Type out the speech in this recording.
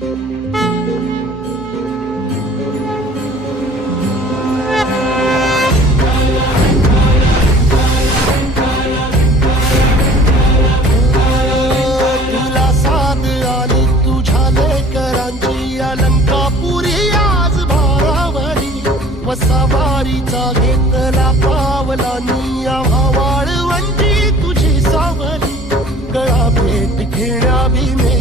तुला साध आली तुझ्या लेकरांची अलंकापुरी आज भारावली वसावारीचा घेतला पावलांनी आव्हा वाळवंटी तुझी सावली गळा भेट घेण्या भीमे